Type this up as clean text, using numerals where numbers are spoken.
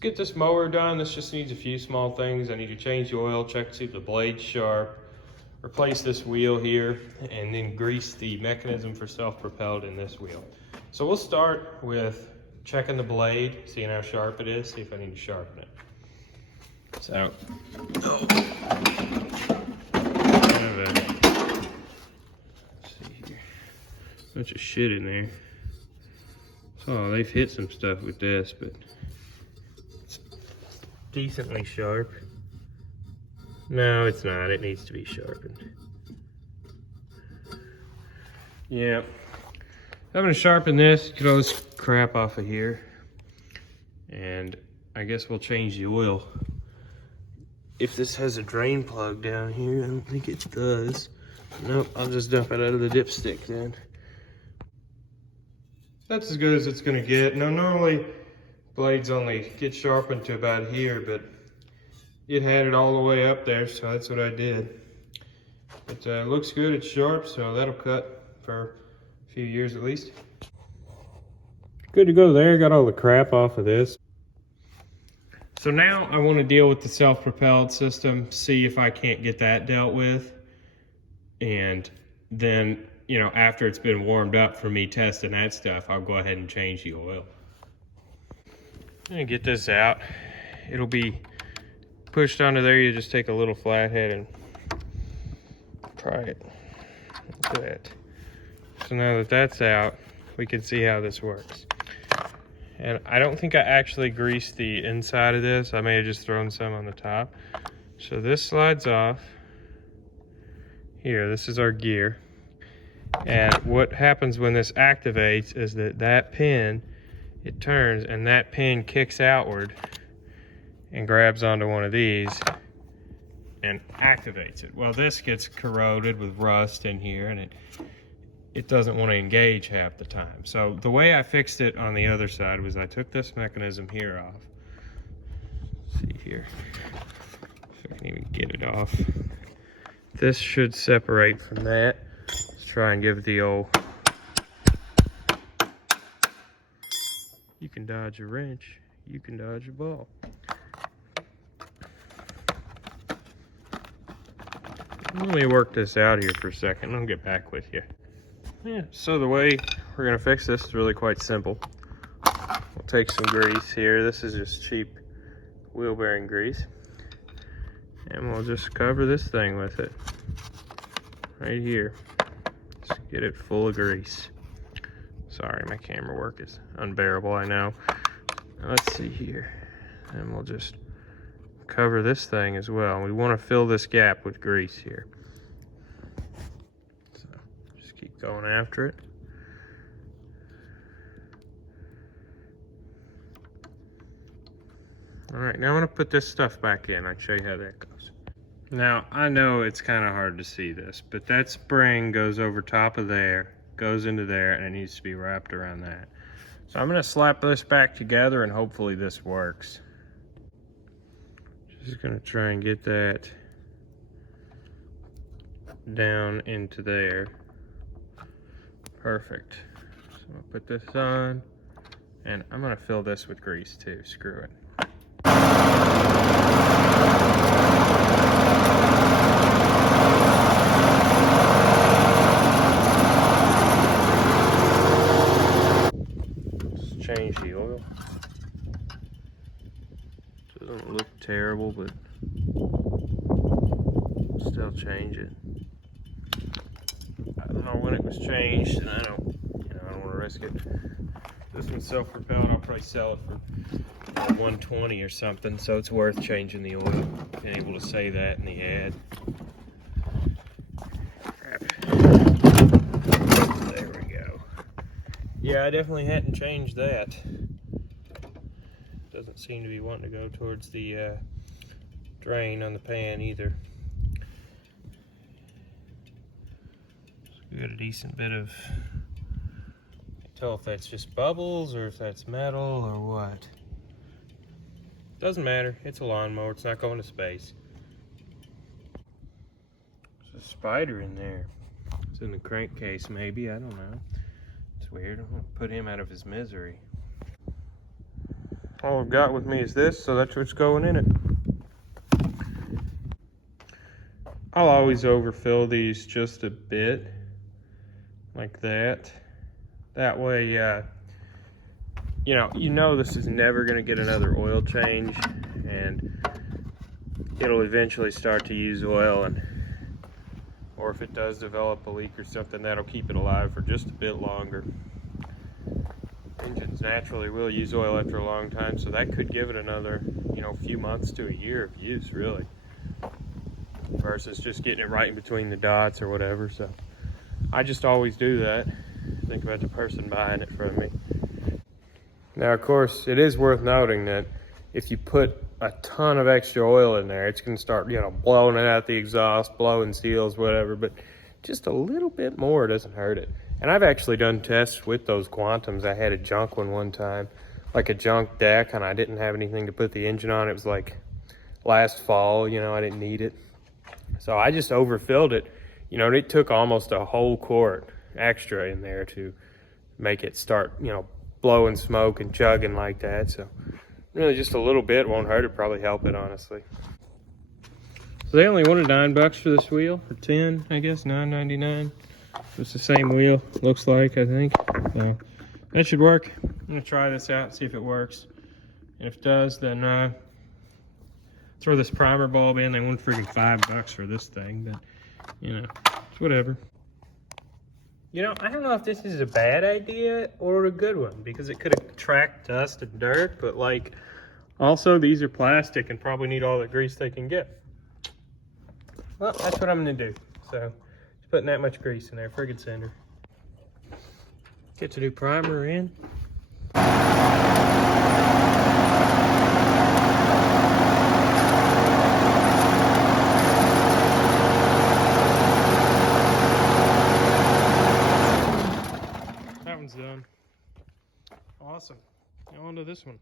get this mower done. This just needs a few small things. I need to change the oil, check to see if the blade's sharp, replace this wheel here, and then grease the mechanism for self-propelled in this wheel. So we'll start with checking the blade, seeing how sharp it is, see if I need to sharpen it. So, let's see here. Bunch of shit in there. So they've hit some stuff with this, but it's decently sharp. No, it's not. It needs to be sharpened. Yeah. I'm gonna sharpen this, get all this crap off of here. And I guess we'll change the oil. If this has a drain plug down here, I don't think it does. Nope, I'll just dump it out of the dipstick then. That's as good as it's gonna get. Now normally blades only get sharpened to about here, but it had it all the way up there, so that's what I did. It looks good, it's sharp, so that'll cut for a few years at least. Good to go there, got all the crap off of this. So now I want to deal with the self-propelled system, see if I can't get that dealt with. And then, you know, after it's been warmed up for me testing that stuff, I'll go ahead and change the oil. I'm gonna get this out. It'll be pushed onto there. You just take a little flathead and pry it like that. So now that that's out, we can see how this works. And I don't think I actually greased the inside of this. I may have just thrown some on the top. So this slides off. Here, this is our gear. And what happens when this activates is that pin, it turns and that pin kicks outward and grabs onto one of these and activates it. Well, this gets corroded with rust in here and it doesn't want to engage half the time. So the way I fixed it on the other side was I took this mechanism here off. Let's see here, if I can even get it off. This should separate from that. Let's try and give it the old, you can dodge a wrench, you can dodge a ball. Let me work this out here for a second, I'll get back with you. Yeah, so the way we're gonna fix this is really quite simple. We'll take some grease here. This is just cheap wheel bearing grease. And we'll just cover this thing with it. Right here. Just get it full of grease. Sorry, my camera work is unbearable, I know. Let's see here. And we'll just cover this thing as well. We wanna fill this gap with grease here. Keep going after it. All right, now I'm gonna put this stuff back in. I'll show you how that goes. Now, I know it's kind of hard to see this, but that spring goes over top of there, goes into there, and it needs to be wrapped around that. So I'm gonna slap this back together and hopefully this works. Just gonna try and get that down into there. Perfect. So I'm gonna put this on, and I'm gonna fill this with grease too. Screw it. Let's change the oil. Doesn't look terrible, but still change it. I don't know when it was changed, and I don't want to risk it. This one's self-propelled. I'll probably sell it for $120 or something, so it's worth changing the oil. Been able to say that in the ad. Crap. There we go. Yeah, I definitely hadn't changed that. Doesn't seem to be wanting to go towards the drain on the pan either. We got a decent bit of, can't tell if that's just bubbles or if that's metal or what. Doesn't matter, it's a lawnmower, it's not going to space. There's a spider in there. It's in the crankcase maybe, I don't know. It's weird, I'm gonna put him out of his misery. All I've got with me is this, so that's what's going in it. I'll always overfill these just a bit, like that. That way, you know this is never going to get another oil change, and it'll eventually start to use oil, or if it does develop a leak or something, that'll keep it alive for just a bit longer. Engines naturally will use oil after a long time, so that could give it another, few months to a year of use, really, versus just getting it right in between the dots or whatever. So I just always do that. Think about the person buying it from me. Now, of course, it is worth noting that if you put a ton of extra oil in there, it's going to start, blowing it out the exhaust, blowing seals, whatever, but just a little bit more doesn't hurt it. And I've actually done tests with those Quantums. I had a junk one time, like a junk deck, and I didn't have anything to put the engine on. It was like last fall, I didn't need it. So I just overfilled it. It took almost a whole quart extra in there to make it start, blowing smoke and chugging like that. So really just a little bit won't hurt it, probably help it, honestly. So they only wanted $9 for this wheel, or 10, I guess, $9.99. It's the same wheel, looks like, I think. So that should work. I'm gonna try this out, see if it works. And if it does, then throw this primer bulb in. They want freaking $5 for this thing, but it's whatever. I don't know if this is a bad idea or a good one, because it could attract dust and dirt, but also these are plastic and probably need all the grease they can get. Well, that's what I'm gonna do. So just putting that much grease in there, friggin' cinder. Get the new primer in. That one's done. Awesome. Now on to this one.